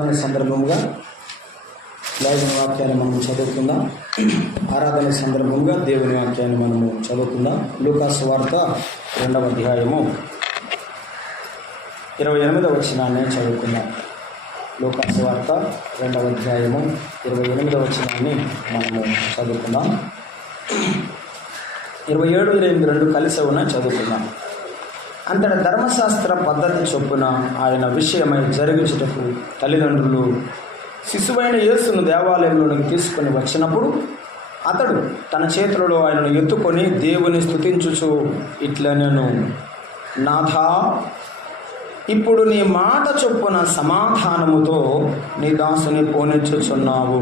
దాని సందర్భంగా లేఖన వాక్యాన్ని మనం చదువుకుందాం. ఆరాధన సందర్భంగా దేవుని వాక్యాన్ని మనము చదువుకుందాం. లూకాస్ వార్త రెండవ అధ్యాయము ఇరవై ఎనిమిదవ వచనాన్ని చదువుకుందాం. లూకాస్ వార్త రెండవ అధ్యాయము ఇరవై ఎనిమిదవ వచనాన్ని మనము చదువుకుందాం. ఇరవై ఏడు ఇరవై ఎనిమిది రెండు కలిసి ఉన్న చదువుకుందాం. అంతట ధర్మశాస్త్ర పద్ధతి చొప్పున ఆయన విషయమై జరిగించుటకు తల్లిదండ్రులు శిశువైన యేసును దేవాలయంలోనికి తీసుకొని వచ్చినప్పుడు అతడు తన చేతులలో ఆయనను ఎత్తుకొని దేవుని స్తుతించుచు ఇట్లనెను నాథా ఇప్పుడు నీ మాట చొప్పున సమాధానముతో నీ దాసుని పోనిచ్చుచున్నావు.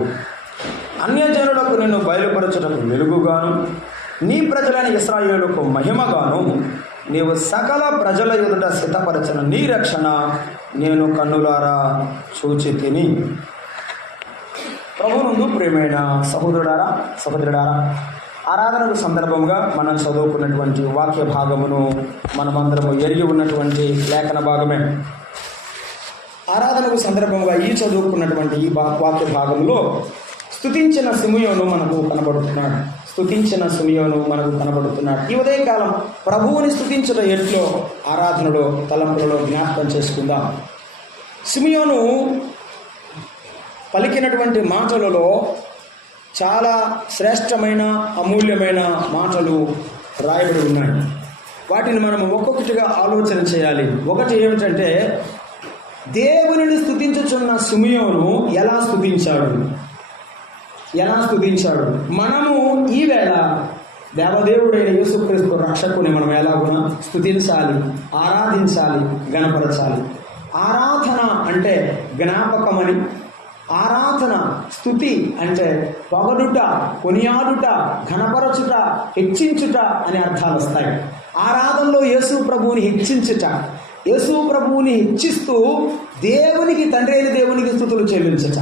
అన్యజనులకు నిన్ను బయలుపరచుటకు వెలుగుగాను నీ ప్రజలైన ఇస్రాయేలుకు మహిమగాను నీవు సకల ప్రజల ఎదుట సిద్ధపరచిన నీ రక్షణ నేను కన్నులారా చూచి తిని. ప్రభునందు ప్రేమైన సహోదరుడారా సహోదరుడారా ఆరాధనకు సందర్భంగా మనం చదువుకున్నటువంటి వాక్య భాగమును మనమందరము ఎరిగి ఉన్నటువంటి లేఖన భాగమే. ఆరాధనకు సందర్భంగా ఈ చదువుకున్నటువంటి ఈ భా- వాక్య భాగంలో స్తుతించిన సిమియోను మనకు కనబడుతున్నాడు. స్థుతించిన సిమియోను మనకు కనబడుతున్నాడు. ఈ ఉదయకాలం ప్రభువుని స్థుతించడం ఎట్లో ఆరాధనలో తలంపులలో జ్ఞాపకం చేసుకుందాం. సిమియోను పలికినటువంటి మాటలలో చాలా శ్రేష్టమైన అమూల్యమైన మాటలు రాయబడి ఉన్నాయి. వాటిని మనం ఒక్కొక్కటిగా ఆలోచన చేయాలి. ఒకటి ఏమిటంటే దేవునిని స్థుతించుచున్న సిమియోను ఎలా స్థుతించాడు ఎలా స్థుతించాడు? మనము ఈవేళ దేవదేవుడైన యేసుక్రీస్తు రక్షకుని మనం ఎలాగున స్థుతించాలి ఆరాధించాలి గణపరచాలి. ఆరాధన అంటే జ్ఞాపకమని ఆరాధన స్థుతి అంటే పొగడుట కొనియాడుట ఘనపరచుట హెచ్చించుట అనే అర్థాలు వస్తాయి. ఆరాధనలో యేసు ప్రభువుని హెచ్చించుట యేసు ప్రభువుని హెచ్చిస్తూ దేవునికి తండ్రి అయిన దేవునికి స్థుతులు చెల్లించుట.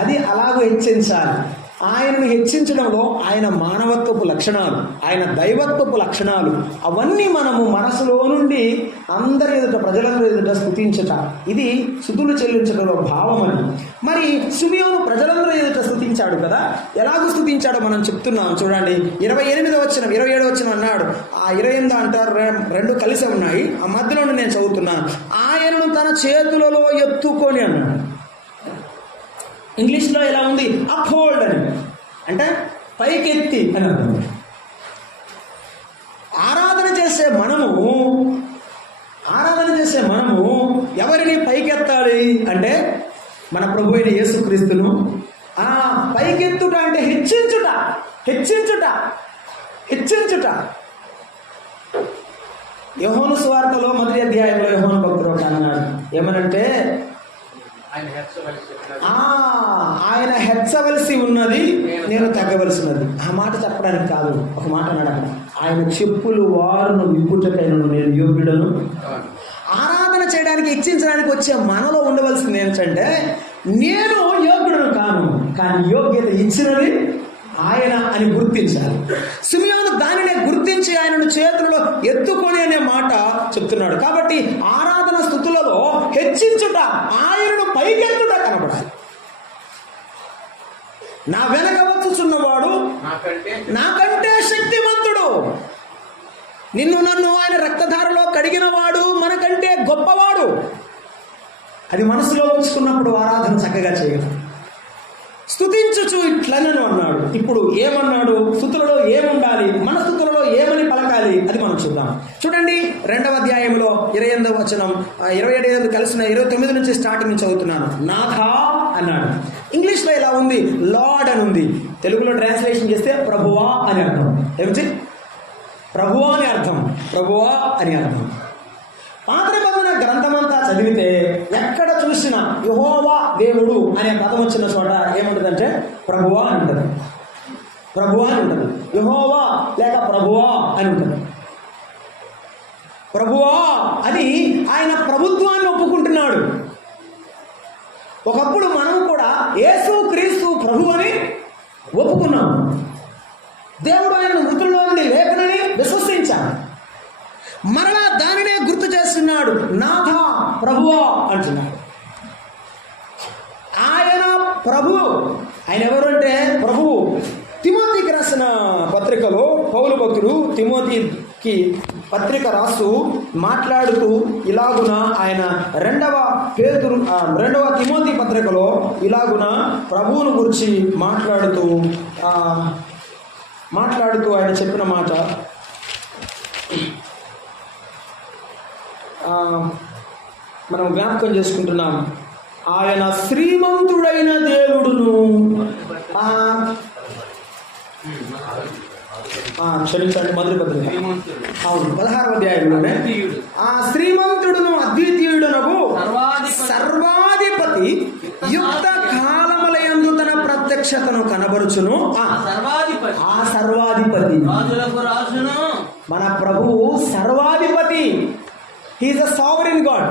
అది అలాగూ హెచ్చించాలి. ఆయనను హెచ్చించడంలో ఆయన మానవత్వపు లక్షణాలు ఆయన దైవత్వపు లక్షణాలు అవన్నీ మనము మనసులో నుండి అందరి ఎదుట ప్రజలందరి ఎదుట స్థుతించట. ఇది స్థుతులు చెల్లించడంలో భావం అని మరి సుమియోను ప్రజలందరి ఎదుట స్థుతించాడు కదా? ఎలాగూ స్థుతించాడో మనం చెప్తున్నాం. చూడండి ఇరవై ఎనిమిది వచ్చిన ఇరవై ఏడు వచ్చిన అన్నాడు. ఆ ఇరవై ఎనిమిది అంటారు రెండు కలిసి ఉన్నాయి. ఆ మధ్యలో నేను చదువుతున్నాను. ఆయనను తన చేతులలో ఎత్తుకొని అన్నాడు. ఇంగ్లీష్లో ఎలా ఉంది? అప్హోల్డ్ అని. అంటే పైకెత్తి అని అర్థం. ఆరాధన చేసే మనము ఆరాధన చేసే మనము ఎవరిని పైకెత్తాలి అంటే మన ప్రభు అయిన యేసుక్రీస్తును? ఆ పైకెత్తుట అంటే హెచ్చించుట హెచ్చించుట హెచ్చించుట. యహోను స్వార్థలో మొదటి అధ్యాయంలో యహోను భక్తుడు అన్నాడు ఏమనంటే ఆయన హెచ్చవలసి ఉన్నది. నేను తగ్గవలసినది ఆ మాట చెప్పడానికి కాదు ఒక మాట అన్నాడు ఆయన చెప్పులు వారును విప్పుటకైనను నేను యోగ్యుడను. ఆరాధన చేయడానికి ఇచ్చించడానికి వచ్చే మనలో ఉండవలసింది ఏంటంటే నేను యోగ్యుడను కాను కానీ యోగ్యత ఇచ్చినది ఆయన అని గుర్తించాలి. సిమియోను దానినే గుర్తించి ఆయనను చేతులలో ఎత్తుకొని అనే మాట చెప్తున్నాడు. కాబట్టి ఆరాధన స్థుతులలో హెచ్చించుట ఆయనను పైకెత్తుట కనబడాలి. నా వెనక వచ్చుచున్నవాడు నాకంటే శక్తిమంతుడు నిన్ను నన్ను ఆయన రక్తధారలో కడిగినవాడు మనకంటే గొప్పవాడు. అది మనసులో ఉంచుకున్నప్పుడు ఆరాధన చక్కగా చేయగలం. స్థుతించచ్చు ఇట్లనను అన్నాడు. ఇప్పుడు ఏమన్నాడు? స్థుతులలో ఏముండాలి? మన స్థుతులలో ఏమని పలకాలి? అది మనం చూద్దాం. చూడండి రెండవ అధ్యాయంలో ఇరవై ఎనిమిదవ వచనం. ఇరవై ఏడు కలిసిన ఇరవై తొమ్మిది నుంచి స్టార్టింగ్ నుంచి చదువుతున్నాను. నాథా అన్నాడు. ఇంగ్లీష్లో ఇలా ఉంది? లార్డ్ అని ఉంది. తెలుగులో ట్రాన్స్లేషన్ చేస్తే ప్రభువా అని అర్థం. ఏమిటి? ప్రభువా అని అర్థం. ప్రభువా అని అర్థం. పాత నిబంధన గ్రంథమంతా చదివితే ఎక్కడ చూసినా యహోవా దేవుడు అనే పదం వచ్చిన చోట ఏముంటుందంటే ప్రభువా అని ఉంటుంది. ప్రభువా అని ఉంటుంది. యహోవా లేక ప్రభువా అని ఉంటుంది. ప్రభువా అని ఆయన ప్రభుత్వాన్ని ఒప్పుకుంటున్నాడు. ఒకప్పుడు మనం కూడా యేసు క్రీస్తు ప్రభు అని ఒప్పుకున్నాం. దేవుడు ఆయన మృతుల్లో నుండి లేపనని విశ్వసించాం. మరలా దానినే గుర్తు చేస్తున్నాడు. నాథ ప్రభువా అంటున్నాడు. ప్రభు ఆయన ఎవరు అంటే ప్రభువు తిమోతికి రాసిన పత్రికలో పౌలు భక్తుడు తిమోతికి పత్రిక రాస్తూ మాట్లాడుతూ ఇలాగున ఆయన రెండవ పేతురు రెండవ తిమోతి పత్రికలో ఇలాగున ప్రభువును గురించి మాట్లాడుతూ మాట్లాడుతూ ఆయన చెప్పిన మాట మనం జ్ఞాపకం చేసుకుంటున్నాం. ఆయన శ్రీమంతుడైన దేవుడును. క్షమించండి మొదటి పత్రిక అవును పదహారవ అధ్యాయంలోనే. ఆ శ్రీమంతుడును అద్వితీయుడునకు సర్వాధిపతి. యుక్త కాలములయందు తన ప్రత్యక్షతను కనబరుచును. ఆ, సర్వాధిపతి. మన ప్రభువు సర్వాధిపతి. హీజ్ అ సావరిన్ గాడ్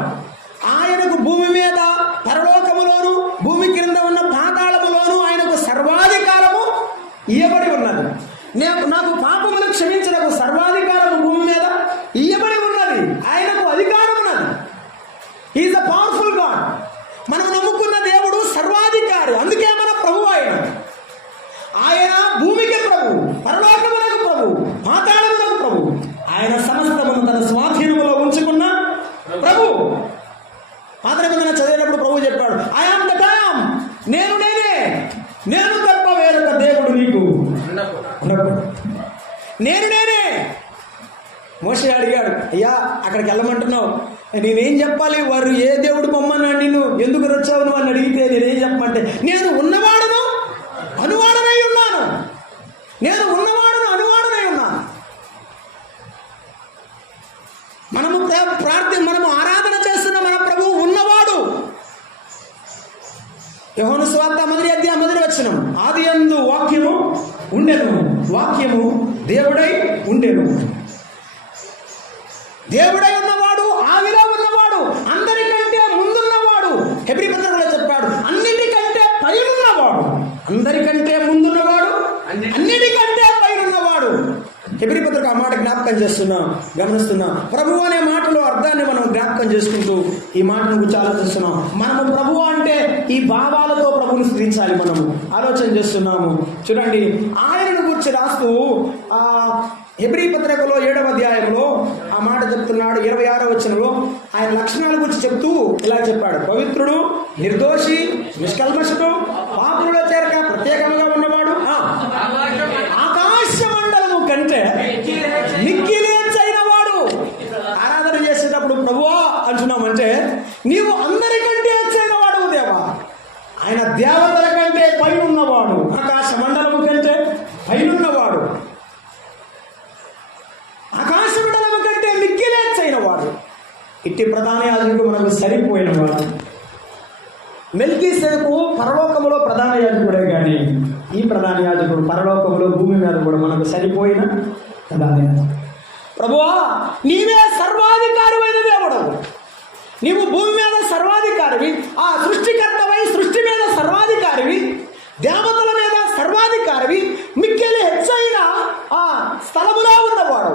ఆయనకు భూమి మీద పరలోకములోను భూమి క్రింద ఉన్న పాతాళములోను ఆయనకు సర్వాధికారము ఇవ్వబడి ఉన్నది. నేను నాకు పాపములు క్షమించ సర్వాధికారము భూమి మీద ఇయ్యబడి ఉన్నది ఆయనకు అధికారం ఉన్నది ఈజ్ అ పవర్ఫుల్ గాడ్ మనం నమ్ముకున్న దేవుడు సర్వాధికారి అందుకే మన ప్రభు ఆయన ఆయన భూమికి ప్రభు పరలోకమునకు ప్రభు పాతాళమునకు ప్రభు ఆయన సమస్తమును తన స్వాధీనములో ఉంచుకున్న ప్రభు పాత నిబంధన చదివినప్పుడు ప్రభు చెప్పాడు ఐఆమ్ ద టైమ్ నేను నేనే నేను తప్ప వేరొక దేవుడు నీకు ఉండకూడదు ఉండకూడదు నేను నేనే. మోసే అడిగాడు అయ్యా అక్కడికి వెళ్ళమంటున్నావు. నేనేం చెప్పాలి? వారు ఏ దేవుడు పొమ్మన్నాడు నిన్ను ఎందుకు వచ్చావు నువ్వు అని అడిగితే నేనేం చెప్పమంటే నేను ఉన్నవాడును అనువాడనై ఉన్నాను. నేను ఉన్నవాడును అనువాడనై ఉన్నాను. మనము ప్రా- ప్రార్థి మనము ఆరాధన చేస్తున్న మన ప్రభువు ఉన్నవాడు. యహోను స్వార్థ మొదటి అధ్యాయ మొదటి వచ్చిన ఆది అందు వాక్యము ఉండెను. వాక్యము దేవుడై ఉండెను. దేవుడై ఉన్నవాడు ఆవిలో ఉన్నవాడు అందరికంటే ముందున్నవాడు. హెబ్రి పత్రికలో చెప్పాడు అన్నిటికంటే పై ఉన్నవాడు అందరికంటే ముందున్నవాడు అన్నిటికంటే పైనున్నవాడు. హెబ్రి పత్రిక ఆ మాట జ్ఞాపకం చేస్తున్నా గమనిస్తున్నా. ప్రభు అనే మాటలో జ్ఞాపకం చేసుకుంటూ ఈ మాటను గురించి ఆలోచిస్తున్నాం. మనము ప్రభు అంటే ఈ భావాలతో ప్రభుని స్థితించాలి మనము. ఆలోచన చేస్తున్నాము. చూడండి ఆయనను గురించి రాస్తూ ఆ హెబ్రీ పత్రికలో ఏడవ అధ్యాయంలో ఆ మాట చెప్తున్నాడు. ఇరవై ఆరో వచనంలో ఆయన లక్షణాల గురించి చెప్తూ ఇలా చెప్పాడు. పవిత్రుడు నిర్దోషి నిష్కల్మషుడు నీవు అందరికంటే హెచ్చైన వాడు దేవా. ఆయన దేవతల కంటే పైనున్నవాడు. ఆకాశ మండలము కంటే పైనున్నవాడు. ఆకాశ మండలము కంటే మిక్కిలేచైన వాడు ఇట్టి ప్రధాన యాజకుడు మనకు సరిపోయిన వాడు. మెల్కీ సేపు పరలోకములో ప్రధాన యాజకుడే కానీ ఈ ప్రధాన యాజకుడు పరలోకములో భూమి మీద కూడా మనకు సరిపోయిన ప్రధాన యాజకుడు. ప్రభువా నీవే సర్వాధికారమైన దేవుడు నీవు భూమి మీద సర్వాధికారివి ఆ సృష్టికర్తవై సృష్టి మీద సర్వాధికారివి దేవతల మీద సర్వాధికారివి మిక్కిలి హెచ్చైన ఆ స్థలములా ఉన్నవాడు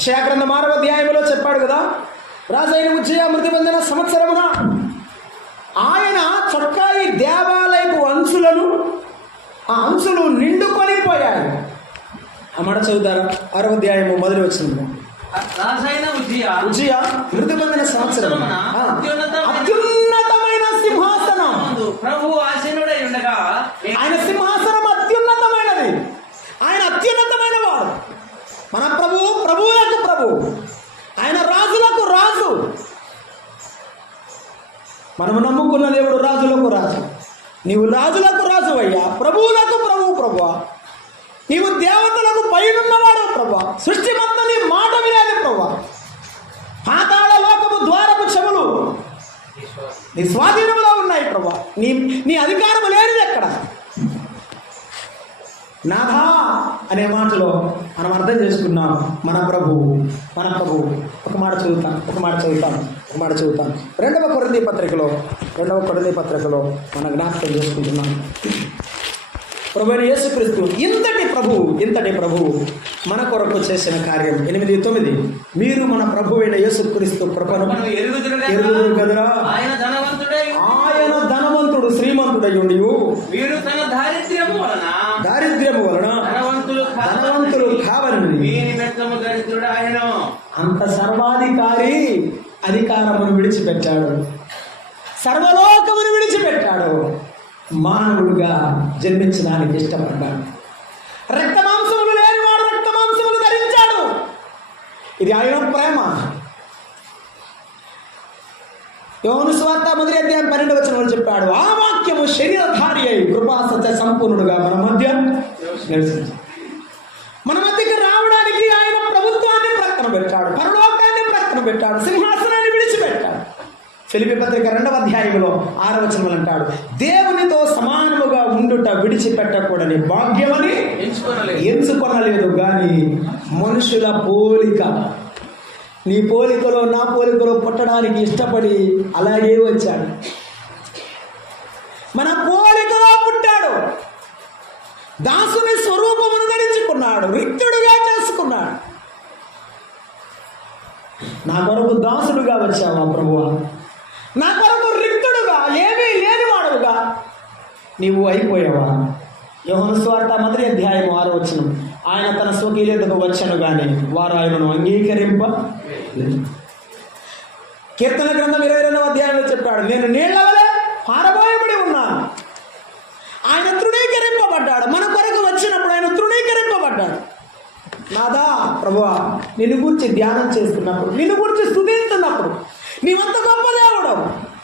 శాగ్రంథ మానవ అధ్యాయంలో చెప్పాడు కదా రాజైన ఉజ్జయ మృతి పొందిన సంవత్సరమున ఆయన చొక్కాయి దేవాలయపు అంశులను ఆ అంశులు నిండుకొని పోయాయి. ఆ చదువుతారా? ఆరవ అధ్యాయము మొదలు వచ్చింది ఉజ్జయ? మృతి పొందిన సంవత్సరం అత్యున్నతమైన సింహాసనం. ప్రభు ఆసీనుడై ఉండగా ఆయన సింహాసనం అత్యున్నతమైనది. ఆయన అత్యున్నతమైన వాడు మన ప్రభువు ప్రభువులకు ప్రభు. ఆయన రాజులకు రాజు. మనము నమ్ముకున్న దేవుడు రాజులకు రాజు. నీవు రాజులకు రాజు అయ్యా ప్రభువులకు ప్రభువు ప్రభువా. నీవు దేవతలకు పైనున్నవాడు ప్రభా సృష్టి నీ స్వాధీనంలో ఉన్నాయి ప్రభా. నీ నీ అధికారం లేనిది ఎక్కడ? నాథా అనే మాటలో మనం అర్థం చేసుకున్నాం. మన ప్రభువు మన ప్రభువు ఒక మాట చదువుతాం ఒక మాట చదువుతాం ఒక మాట చదువుతాం. రెండవ కొరంది పత్రికలో రెండవ కొరంది పత్రికలో మన జ్ఞాపకం చేసుకుంటున్నాం. ప్రభు అయిన యేసుక్రీస్తు ఇంతటి ప్రభువు ఇంతటి ప్రభువు మన కొరకు చేసిన కార్యం. ఎనిమిది తొమ్మిది. మీరు మన ప్రభు అయిన యేసుక్రీస్తు కృపను ఎరుగుదురు కదరా ఆయన ధనవంతుడై శ్రీమంతుడు ఉండి తన దారిద్ర్యము వలన దారిద్ర్యము వలన ధనవంతులు కావాలని అంత సర్వాధికారి అధికారమును విడిచిపెట్టాడు. సర్వలోకమును విడిచిపెట్టాడు. మానవుడుగా జన్మించడానికి ఇష్టపడ్డాడు. రక్త మాంసములు లేనివాడు రక్త మాంసములు ధరించాడు. ఇది ఆయన ప్రేమ. యోను స్వార్థ మొదటి అధ్యాయం పన్నెండు వచ్చిన చెప్పాడు ఆ వాక్యము శరీరధారి అయి కృపా సత్య సంపూర్ణుడుగా మన మధ్య నివసించాడు మన మధ్యకి రావడానికి ఆయన ప్రభుత్వాన్ని ప్రక్కన పెట్టాడు పరలోకాన్ని ప్రక్కన పెట్టాడు సింహాసనం ఫిలిపి పత్రిక రెండవ అధ్యాయంలో ఆరవచనములు అంటాడు. దేవునితో సమానముగా ఉండుట విడిచిపెట్టకూడని భాగ్యమని ఎంచుకోనలేదు. ఎంచుకొనలేదు కానీ మనుషుల పోలిక. నీ పోలికలో నా పోలికలో పుట్టడానికి ఇష్టపడి అలాగే వచ్చాడు. మన పోలికలో పుట్టాడు. దాసుని స్వరూపమును ధరించుకున్నాడు. రిక్తుడుగా చేసుకున్నాడు. నా కొరకు దాసుడుగా వచ్చావా ప్రభువా? నా కొరకు రిక్తుడుగా ఏమీ లేనివాడుగా. నీవు అయిపోయావా? యోహన స్వార్థ మొదటి అధ్యాయం ఆరు వచ్చిన ఆయన తన స్వకీయతకు వచ్చను కానీ వారు ఆయనను అంగీకరింప కీర్తన గ్రంథం ఇరవై రెండవ అధ్యాయంలో చెప్పాడు నేను నీళ్ళ వలె పారబోయబడి ఉన్నాను. ఆయన తృణీకరింపబడ్డాడు. మన కొరకు వచ్చినప్పుడు ఆయన తృణీకరింపబడ్డాడు. నాదా ప్రభువా నిన్ను గురించి ధ్యానం చేస్తున్నప్పుడు నిన్ను గురించి స్థుతిస్తున్నప్పుడు నీవంత గొప్ప దేవుడు.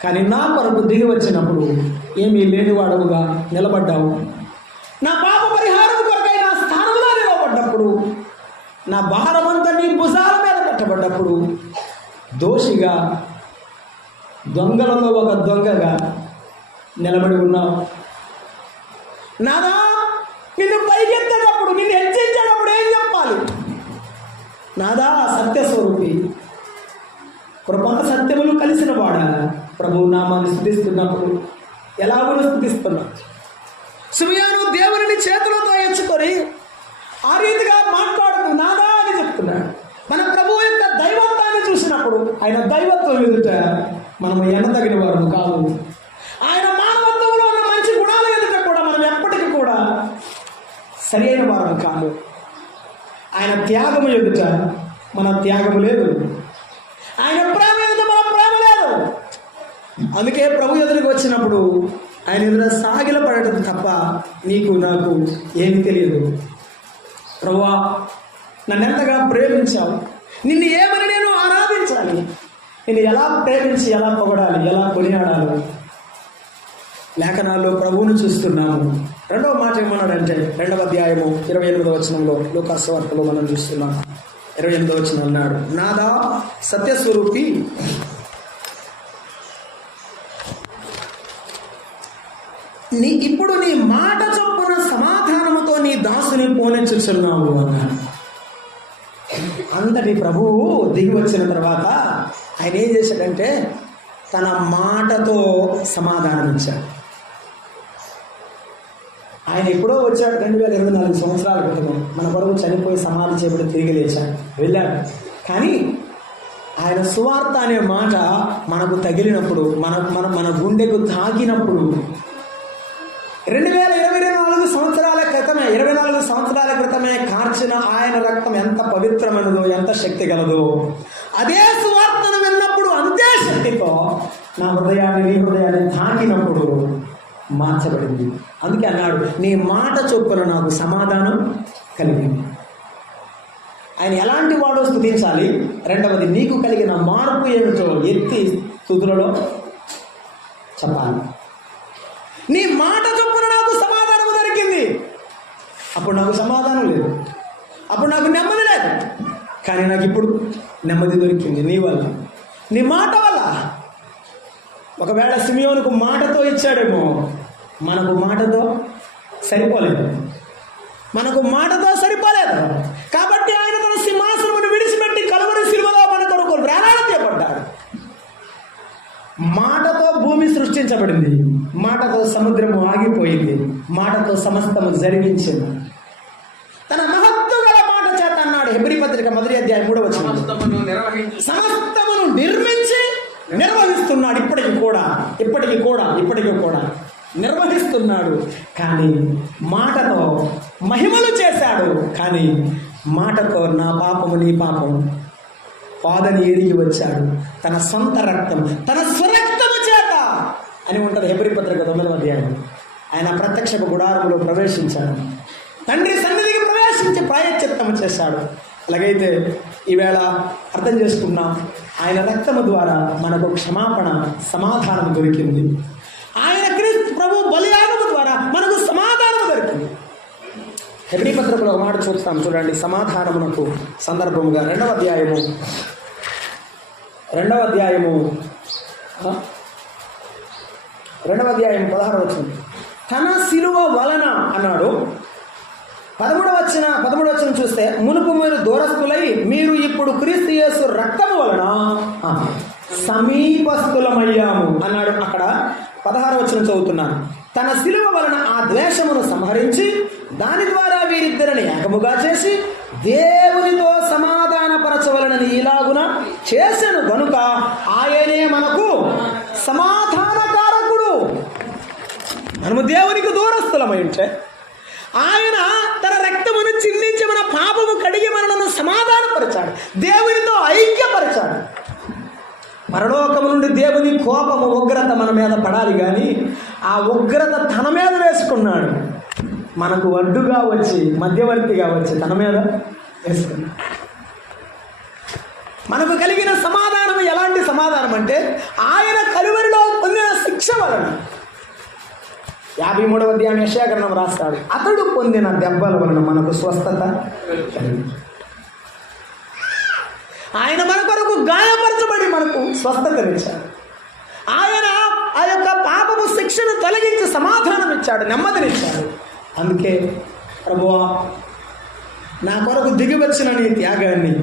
కానీ నా కొరకు దిగి వచ్చినప్పుడు ఏమీ లేనివాడవుగా నిలబడ్డావు. నా పాప పరిహారం కొరకై నా స్థానంలో నిలబడ్డప్పుడు నా భారమంతా నీ భుజాల మీద పెట్టబడ్డప్పుడు దోషిగా దొంగలలో ఒక దొంగగా నిలబడి ఉన్నావు. నాదా నిన్ను పైకెత్తేటప్పుడు నిన్ను హెచ్చించేటప్పుడు ఏం చెప్పాలి? నాదా సత్యస్వరూపి. కృపా సత్యములు కలిసిన వాడ? ప్రభు నామాన్ని స్థుతిస్తున్నప్పుడు ఎలాగో స్థుతిస్తున్నా. సుమయాను దేవుని చేతులతో ఎంచుకొని ఆ రీతిగా మాట్లాడుతూ నాదా అని చెప్తున్నాడు. మన ప్రభు యొక్క దైవత్వాన్ని చూసినప్పుడు ఆయన దైవత్వం ఎదుట మనం ఎన్నదగిన వారు కాదు ఆయన మానవత్వంలో ఉన్న మంచి గుణాల ఎదుట కూడా మనం ఎప్పటికీ కూడా సరి అయిన వారం కాదు ఆయన త్యాగము ఎదుట మన త్యాగము లేదు ఆయన ప్రేమ ఎదుట మన ప్రేమ లేదు అందుకే ప్రభు ఎదురుకు వచ్చినప్పుడు ఆయన ఎదుర సాగిల పడటం తప్ప నీకు నాకు ఏమి తెలియదు. ప్రభువా నన్ను ఎంతగా ప్రేమించావు? నిన్ను ఏమని నేను ఆరాధించాలి? నిన్ను ఎలా ప్రేమించి ఎలా పొగడాలి ఎలా కొనియాడాలి? లేఖనాల్లో ప్రభువును చూస్తున్నాము. రెండవ మాట ఏమన్నాడంటే రెండవ అధ్యాయము ఇరవై ఎనిమిదవ వచనంలో లోకాసు వార్తలో మనం చూస్తున్నాం. ఇరవై ఎనిమిదవ వచనం అన్నాడు నాదా సత్యస్వరూపి నీ ఇప్పుడు నీ మాట చొప్పున సమాధానముతో నీ దాసుని పోనిచ్చుచున్నావు అన్నాడు అంతటి ప్రభువు దిగి వచ్చిన తర్వాత ఆయన ఏం చేశాడంటే తన మాటతో సమాధానం ఇచ్చాడు. ఆయన ఎప్పుడో వచ్చాడు రెండు వేల ఇరవై నాలుగు సంవత్సరాల క్రితం. మన కొరకు చనిపోయి సమాధి చేయబడి తిరిగి లేచాడు. వెళ్ళాడు. కానీ ఆయన సువార్త అనే మాట మనకు తగిలినప్పుడు మన మన మన గుండెకు తాకినప్పుడు రెండు వేల ఇరవై నాలుగు సంవత్సరాల క్రితమే ఇరవై నాలుగు సంవత్సరాల క్రితమే కార్చిన ఆయన రక్తం ఎంత పవిత్రమైనదో ఎంత శక్తి గలదో అదే సువార్తను విన్నప్పుడు అంతే శక్తితో నా హృదయాన్ని నీ హృదయాన్ని తాకినప్పుడు మార్చబడింది. అందుకే అన్నాడు నీ మాట చొప్పున నాకు సమాధానం కలిగింది. ఆయన ఎలాంటి వాడో స్థుతించాలి. రెండవది నీకు కలిగిన మార్పు ఏమిటో ఎత్తి స్థుతులలో చెప్పాలి. నీ మాట చొప్పున అప్పుడు నాకు సమాధానం లేదు. అప్పుడు నాకు నెమ్మది లేదు. కానీ నాకు ఇప్పుడు నెమ్మది దొరికింది నీ వల్ల. నీ మాట వల్ల. ఒకవేళ సిమియోనుకు మాటతో ఇచ్చాడేమో మనకు మాటతో సరిపోలేదు. మనకు మాటతో సరిపోలేదు. కాబట్టి ఆయన తన సింహాసనమును విడిచిపెట్టి కలవరి సిలువలో మన కొరకు వేలాడతీయబడ్డాడు మాటతో భూమి సృష్టించబడింది. మాటతో సముద్రము ఆగిపోయింది. మాటతో సమస్తము జరిగించింది. తన మహత్తు గల మాట చేత అన్నాడు హెబ్రి పత్రిక మొదటి అధ్యాయం మూడవ సమస్తమును నిర్మించి నిర్వహిస్తున్నాడు ఇప్పటికి కూడా ఇప్పటికి కూడా ఇప్పటికి కూడా. నిర్వహిస్తున్నాడు. కానీ మాటతో మహిమలు చేశాడు. కానీ మాటతో నా పాపము నీ పాపం. పాదని ఎరిగి వచ్చాడు. తన సొంత రక్తం తన స్వరక్తము చేత అని ఉంటుంది హెబ్రి పత్రిక తొమ్మిదవ అధ్యాయం. ఆయన ప్రత్యక్ష గుడారంలో ప్రవేశించాడు. తండ్రి సన్నిధికి ప్రవేశించి ప్రాయచిత్తము చేశాడు. అలాగైతే ఈవేళ అర్థం చేసుకున్నాం ఆయన రక్తము ద్వారా మనకు క్షమాపణ సమాధానం దొరికింది. ఆయన క్రీస్తు ప్రభు బలియాగము ద్వారా మనకు సమాధానం దొరికింది హెబ్రి పత్రికలో ఒక మాట చూస్తాం చూడండి. సమాధానమునకు సందర్భముగా రెండవ అధ్యాయము. రెండవ అధ్యాయము. రెండవ అధ్యాయం పదహారు వచ్చింది తన శిలువ వలన అన్నాడు. పదమూడవ వచ్చిన పదమూడు వచ్చిన చూస్తే మునుపు మీరు దూరస్తులై మీరు ఇప్పుడు క్రీస్తు యేసు రక్తము వలన సమీపస్థులమయ్యాము అన్నాడు. అక్కడ పదహారు వచ్చిన చదువుతున్నాను. తన శిలువ వలన ఆ ద్వేషమును సంహరించి దాని ద్వారా వీరిద్దరిని ఏకముగా చేసి దేవునితో సమాధానపరచవలనని ఇలాగున చేసెను కనుక ఆయనే మనకు సమాధానకారకుడు. మనము దేవునికి దూరస్థులమై ఉంటే ఆయన తన రక్తమును చిందించి మన పాపము కడిగి మనలను సమాధానపరిచాడు. దేవునితో ఐక్యపరిచాడు. పరలోకము నుండి దేవుని కోపము ఉగ్రత మన మీద పడాలి కానీ ఆ ఉగ్రత తన మీద వేసుకున్నాడు. మనకు అడ్డుగా వచ్చి మధ్యవర్తిగా వచ్చి తన మీద వేసుకున్నాడు. మనకు కలిగిన సమాధానం ఎలాంటి సమాధానం అంటే ఆయన కలువరిలో పొందిన శిక్ష వలన. యాభై మూడవ అధ్యాయం యశాకరణం రాస్తాడు. అతడు పొందిన దెబ్బల వలన మనకు స్వస్థత ఆయన మన కొరకు గాయపరచబడి మనకు స్వస్థతనిచ్చాడు ఆయన ఆ యొక్క పాపము శిక్షను తొలగించి సమాధానం ఇచ్చాడు నెమ్మదినిచ్చాడు. అందుకే ప్రభువా నా కొరకు దిగివచ్చిన నీ త్యాగాన్ని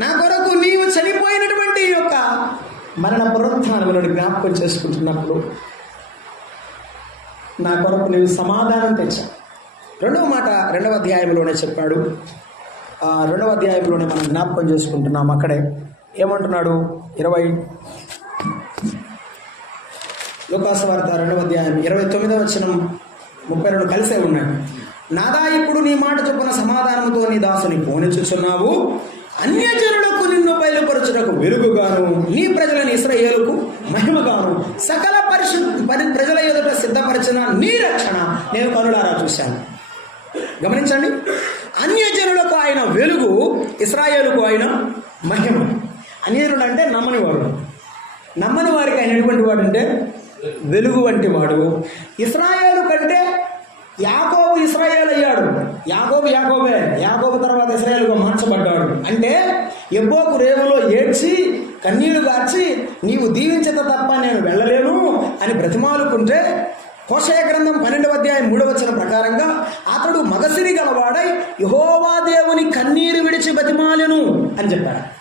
నా కొరకు నీవు చనిపోయినటువంటి ఈ యొక్క మరణ పునరుత్థానములను జ్ఞాపకం చేసుకుంటున్నప్పుడు నా కొరకు నీవు సమాధానం తెచ్చావు రెండవ మాట రెండవ అధ్యాయంలోనే చెప్పాడు. రెండవ అధ్యాయంలోనే మనం జ్ఞాపకం చేసుకుంటున్నాం అక్కడే. ఏమంటున్నాడు? ఇరవై లోకాసు వార్త రెండవ అధ్యాయం ఇరవై తొమ్మిదవ వచనం. ముప్పై రెండు కలిసే ఉన్నాయి. నాదా ఇప్పుడు నీ మాట చొప్పున సమాధానంతో నీ దాసుని పోనిచుచున్నావు. అన్యజనులకు నిన్ను బయలుపరచుటకు వెలుగుగాను. నీ ప్రజలను ఇస్రాయేలుకు మహిమగాను. సకల పరిశు ప్రజల ఎదుట సిద్ధపరిచిన నీ రక్షణ నేను కనులారా చూశాను. గమనించండి. అన్యజనులకు ఆయన వెలుగు ఇస్రాయేలుకు ఆయన మహిమ. అన్యజనుడు అంటే నమ్మని వాడు నమ్మని వారికి ఆయన ఎటువంటి వాడు అంటే వెలుగు వంటి వాడు. ఇస్రాయేలు కంటే యాకోబు ఇస్రాయేల్ అయ్యాడు యాకోబు యాకోబే. యాకోబు తర్వాత ఇస్రాయేల్గా మార్చబడ్డాడు. అంటే ఎబ్బోకు రేవులో ఏడ్చి కన్నీళ్ళు గార్చి నీవు దీవించత తప్ప నేను వెళ్ళలేను అని బ్రతిమాలుకుంటే కోశయ గ్రంథం పన్నెండవ అధ్యాయం మూడవ వచ్చిన ప్రకారంగా అతడు మగసిరి గలవాడై యహోవా దేవుని కన్నీరు విడిచి బతిమాలెను అని చెప్పాడు.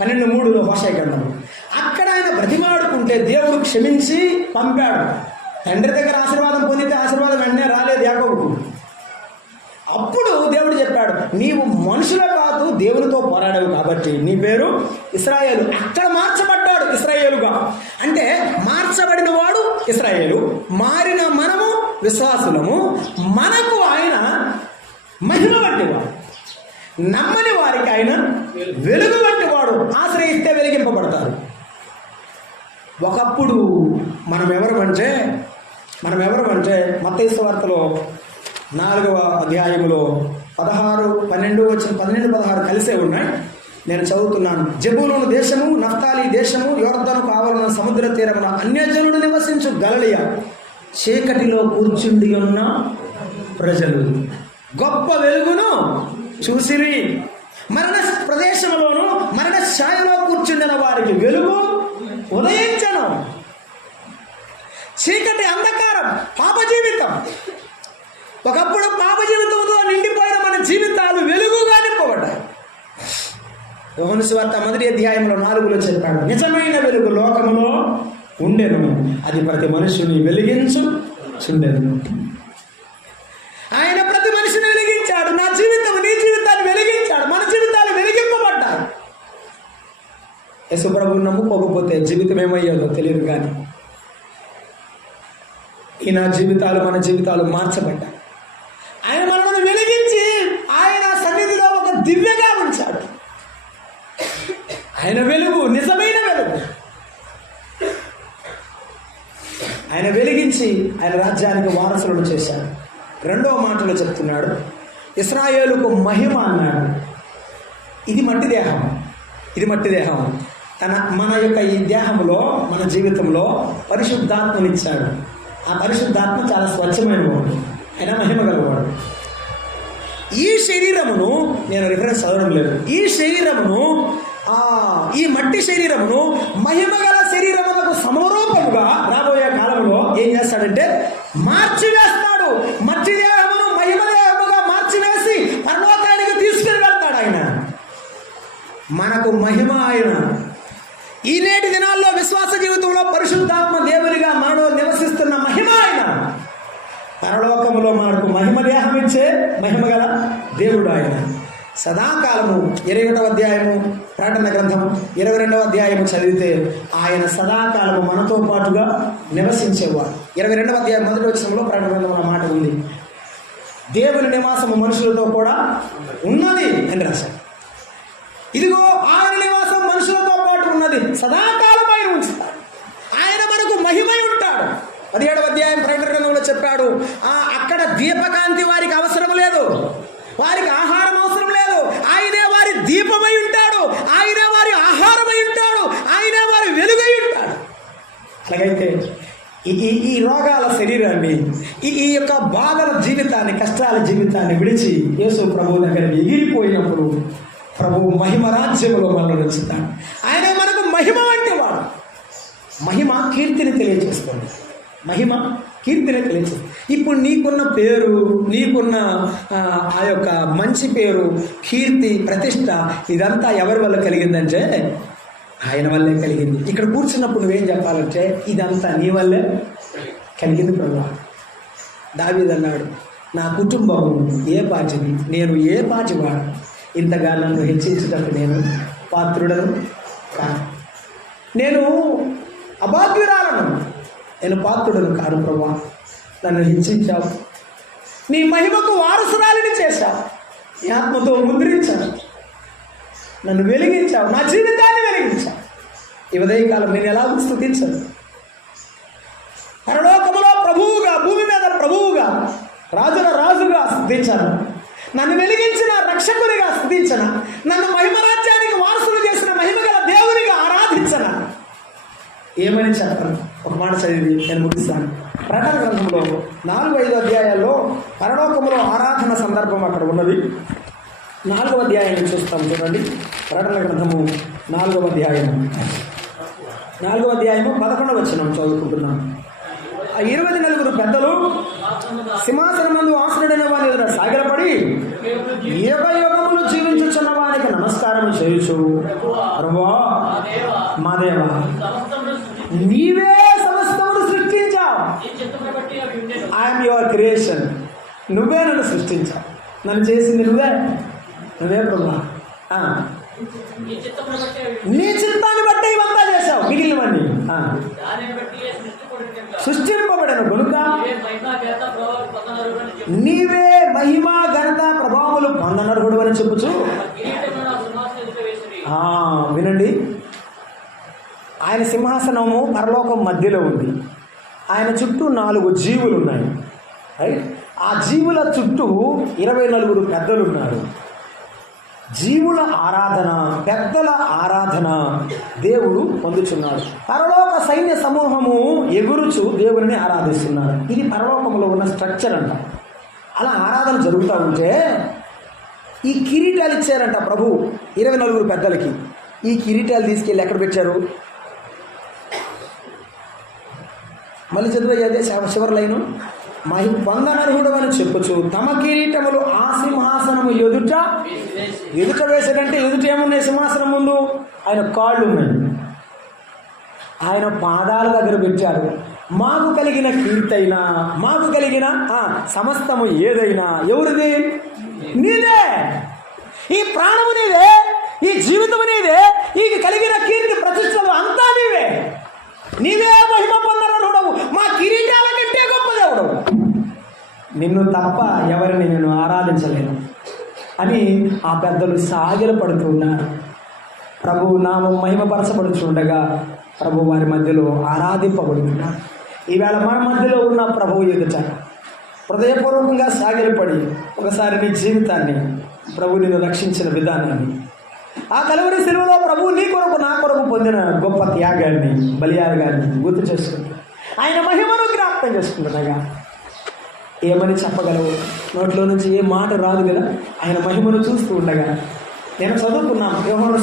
పన్నెండు మూడులో కోశయ గ్రంథం అక్కడ ఆయన బ్రతిమాడుకుంటే దేవుడు క్షమించి పంపాడు. తండ్రి దగ్గర ఆశీర్వాదం పొందితే ఆశీర్వాదం వెంటనే రాలేదు యాకోబుకు. అప్పుడు దేవుడు చెప్పాడు నీవు మనుషులే కాదు దేవునితో పోరాడావు కాబట్టి. నీ పేరు? ఇస్రాయేలు. అక్కడ మార్చబడ్డాడు ఇస్రాయేలుగా. అంటే మార్చబడిన వాడు ఇస్రాయేలు మారిన మనము విశ్వాసులము మనకు ఆయన మహిమ వంటివాడు. నమ్మని వారికి ఆయన వెలుగు వంటి వాడు ఆశ్రయిస్తే వెలిగింపబడతారు. ఒకప్పుడు మనం ఎవరమంటే మనం ఎవరమంటే మత్తైసు నాలుగవ అధ్యాయములో పదహారు పన్నెండు వచ్చిన పన్నెండు పదహారు కలిసే ఉన్నాయి. నేను చదువుతున్నాను. జబూలోను దేశము నఫ్తాలి దేశము యోర్ధను కావలన సముద్ర తీరమున అన్యజనుడు నివసించు గలలియ. చీకటిలో కూర్చుండి ఉన్న ప్రజలు. గొప్ప వెలుగును చూసిరి. మరణ ప్రదేశంలోను మరణ ఛాయలో కూర్చుండిన వారికి వెలుగు ఉదయించను. చీకటి అంధకారం పాప జీవితం ఒకప్పుడు పాప జీవితంతో నిండిపోయిన మన జీవితాలు వెలుగుగా నింపబడ్డాయి యోహను సువార్త మొదటి అధ్యాయంలో నాలుగులో చెప్పాడు నిజమైన వెలుగు లోకంలో ఉండేను. అది ప్రతి మనుషుని వెలిగించు చుండెను యశుప్రభు నమ్ముకోకపోతే జీవితం ఏమయ్యాలో తెలియదు కానీ ఈయన జీవితాలు మన జీవితాలు మార్చబడ్డాయి. ఆయన మనల్ని వెలిగించి ఆయన సన్నిధిలో ఒక దివ్యగా ఉంచాడు. ఆయన వెలుగు నిజమైన వెలుగు. ఆయన వెలిగించి ఆయన రాజ్యానికి వారసులను చేశాడు. రెండవ మాటలో చెప్తున్నాడు ఇస్రాయేలుకు మహిమ అన్నాడు. ఇది మట్టి దేహం. ఇది మట్టి దేహం. తన మన యొక్క ఈ దేహంలో మన జీవితంలో పరిశుద్ధాత్మనిచ్చాడు. ఆ పరిశుద్ధాత్మ చాలా స్వచ్ఛమైన వాడు. ఆయన మహిమ గలవాడు. ఈ శరీరమును నేను రిఫరెన్స్ చదవడం లేదు. ఈ శరీరమును ఆ ఈ మట్టి శరీరమును మహిమ గల సమరూపముగా రాబోయే కాలంలో ఏం చేస్తాడంటే మార్చివేస్తాడు. మట్టి దేహమును మహిమ దేహముగా మార్చివేసి పరలోకానికి తీసుకుని వెళ్తాడు ఆయన. మనకు మహిమ ఆయన. ఈ నేటి దినాల్లో విశ్వాస జీవితంలో పరిశుద్ధాత్మ దేవునిగా మనలో నివసిస్తున్న మహిమ ఆయన. పరలోకములో మనకు మహిమ దేహం ఇచ్చే మహిమ గల దేవుడు ఆయన. సదాకాలము ఇరవై ఒకటవ అధ్యాయము ప్రకటన గ్రంథం ఇరవై రెండవ అధ్యాయము చదివితే ఆయన సదాకాలము మనతో పాటుగా నివసించేవాడు. ఇరవై రెండవ అధ్యాయం మొదటి వచ్చినంలో ప్రకటన గ్రంథం మాట ఉంది. దేవుని నివాసము మనుషులతో కూడా ఉన్నది అని రాశాడు ఇదిగో ఆయన నివాసం ఉన్నది. సదాకాలం ఉంచుతాడు. ఆయన మనకు మహిమై ఉంటాడు. పదిహేడవ అధ్యాయం ప్రకటన చెప్పాడు ఆ అక్కడ దీపకాంతి వారికి అవసరం లేదు. వారికి ఆహారం అవసరం లేదు. ఆయనే వారి దీపమై ఉంటాడు. ఆయనే వారి ఆహారమై ఉంటాడు. ఆయనే వారి వెలుగై ఉంటాడు. అలాగైతే ఈ ఈ- రోగాల శరీరాన్ని ఈ ఈ యొక్క బాధల జీవితాన్ని కష్టాల జీవితాన్ని విడిచి యేసు ప్రభు దగ్గర ఎగిరిపోయినప్పుడు ప్రభు మహిమ రాజ్యములో మనల్ని ఉంచుతాడు. మహిమ వంటి వాడు. మహిమ కీర్తిని తెలియజేస్తుంది మహిమ కీర్తిని తెలియజేస్తుంది ఇప్పుడు నీకున్న పేరు నీకున్న ఆ, యొక్క మంచి పేరు కీర్తి ప్రతిష్ట ఇదంతా ఎవరి వల్ల కలిగిందంటే ఆయన వల్లే కలిగింది. ఇక్కడ కూర్చున్నప్పుడు నువ్వేం చెప్పాలంటే ఇదంతా నీ వల్లే కలిగింది ప్రభు. దావీద్ అన్నాడు నా కుటుంబం ఏ పాచిని నేను ఏ పాచివాడు ఇంతగా నన్ను హెచ్చించుటకు నేను పాత్రుడను కాను నేను అభాగ్యురాలను. నేను పాత్రుడను కాను ప్రభా. నన్ను హింసించావు. నీ మహిమకు వారసురాలిని చేశావు. నీ ఆత్మతో ముద్రించావు. నన్ను వెలిగించావు. నా జీవితాన్ని వెలిగించావు. ఈ ఉదయకాలం నేను ఎలా స్థుతించను పరలోకములో ప్రభువుగా భూమి మీద ప్రభువుగా రాజుల రాజుగా స్థుతించను నన్ను వెలిగించిన రక్షకునిగా స్థుతించన నన్ను మహిమరాజ్యానికి వారసులు చేసిన మహిమగల దేవునిగా ఆరాధించన. ఏమని చెప్పను ఒక మాట చదివి నేను ముగిస్తాను. ప్రకటన గ్రంథంలో నాలుగు ఐదు అధ్యాయాల్లో పరలోకములో ఆరాధన సందర్భం అక్కడ ఉన్నది. నాలుగవ అధ్యాయాన్ని చూస్తాం చూడండి. ప్రకటన గ్రంథము నాలుగవ అధ్యాయం నాలుగవ అధ్యాయము పదకొండవ వచ్చిన చదువుకుంటున్నాం. ఆ ఇరవై నలుగురు పెద్దలు సింహాసనమందు ఆసనుడైన వారి ఎదుట సాగిలపడి యుగ యుగములు జీవించుచున్న వారికి నమస్కారం చేయొచ్చు ప్రభువా మా దేవ నీవే సమస్తమును సృష్టించావు. ఐఎమ్ యువర్ క్రియేషన్ నువ్వే నన్ను సృష్టించావు. నన్ను చేసింది నువ్వే. నువ్వే ఆ. నీ చిత్తాన్ని బట్టి ఇవంతా చేశావు. మిగిలినవన్నీ. సృష్టింపబడిన గనుక నీవే మహిమ ఘనత ప్రభావములు పొందనర్హుడు అని చెప్పుచు. వినండి. ఆయన సింహాసనము పరలోకం మధ్యలో ఉంది. ఆయన చుట్టూ నాలుగు జీవులు ఉన్నాయి రైట్ ఆ జీవుల చుట్టూ ఇరవై నలుగురు పెద్దలు ఉన్నారు జీవుల ఆరాధన పెద్దల ఆరాధన దేవుడు పొందుచున్నాడు. పరలోక సైన్య సమూహము ఎగురుచు దేవుడిని ఆరాధిస్తున్నారు. ఇది పరలోకంలో ఉన్న స్ట్రక్చర్ అంట. అలా ఆరాధన జరుగుతూ ఉంటే ఈ కిరీటాలు ఇచ్చారంట ప్రభు ఇరవై నలుగురు పెద్దలకి. ఈ కిరీటాలు తీసుకెళ్ళి ఎక్కడ పెట్టారు? మళ్ళీ చదివే అదే శవ- చివరి లైను. మహి చెప్పొచ్చు తమ కిరీటములు ఆ సింహాసనము ఎదుట ఎదుట వేసాడంటే ఎదుట ఏమున్నాయి? సింహాసనం ముందు ఆయన కాళ్ళు ఉన్నాయి. ఆయన పాదాల దగ్గర పెట్టారు మాకు కలిగిన కీర్తైనా మాకు కలిగిన ఆ, సమస్తము ఏదైనా ఎవరిది? నీదే. ఈ ప్రాణము నీదే ఈ జీవితము నీదే ఈ కలిగిన కీర్తి ప్రతిష్టలు అంతా నీవే. నీవే మహిమ పొందనరుడవు మా కిరీటాల కంటే గొప్పది నిన్ను తప్ప ఎవరిని నేను ఆరాధించలేను అని ఆ పెద్దలు సాగిల పడుతున్నారు ప్రభు నామం మహిమపరచబడుచుండగా ప్రభు వారి మధ్యలో ఆరాధింపబడుతున్నారు. ఈవేళ మన మధ్యలో ఉన్న ప్రభువు ఎదుట హృదయపూర్వకంగా సాగిలపడి ఒకసారి నీ జీవితాన్ని ప్రభు నిన్ను రక్షించిన విధానాన్ని. ఆ కలువరి సెలవులో ప్రభు నీ కొరకు నా కొరకు పొందిన గొప్ప త్యాగాన్ని బలియాగాన్ని గుర్తు చేసుకుంటా ఆయన మహిమను జ్ఞాపకం చేసుకుంటున్నాగా ఏమని చెప్పగలవు? నోట్లో నుంచి ఏ మాట రాదు కదా? ఆయన మహిమను చూస్తూ ఉండగా నేను చదువుకున్నాను యోహోను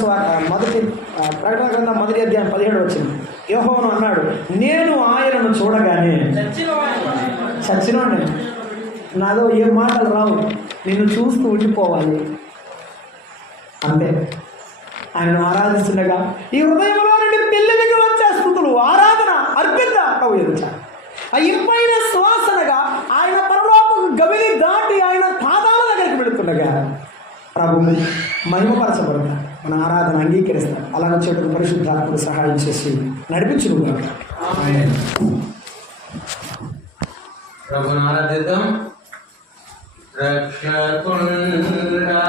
మొదటి ప్రకటన గ్రంథం మొదటి అధ్యాయం పదిహేడు వచ్చింది. యోహోను అన్నాడు నేను ఆయనను చూడగానే చచ్చిన నాదో ఏ మాటలు రావు. నిన్ను చూస్తూ ఉండిపోవాలి. అంతే. ఆయనను ఆరాధిస్తుండగా ఈ హృదయంలో నుండి పిల్లలకి వచ్చే స్థుతులు ఆరాధన అర్పిద్దా ప్రభు ఎదుట. ఆ ఇంపైన శ్వాసనగా ఆయన గవిని దాటి ఆయన పాదాల దగ్గరికి వెళుతుండగా ప్రభు మహిమపరచబడతా మన ఆరాధన అంగీకరిస్తాం. అలా వచ్చేటువంటి పరిశుద్ధాత్మకు సహాయం చేసి నడిపించును గాక. ప్రభుని ఆరాధిద్దాం. రక్షకుండా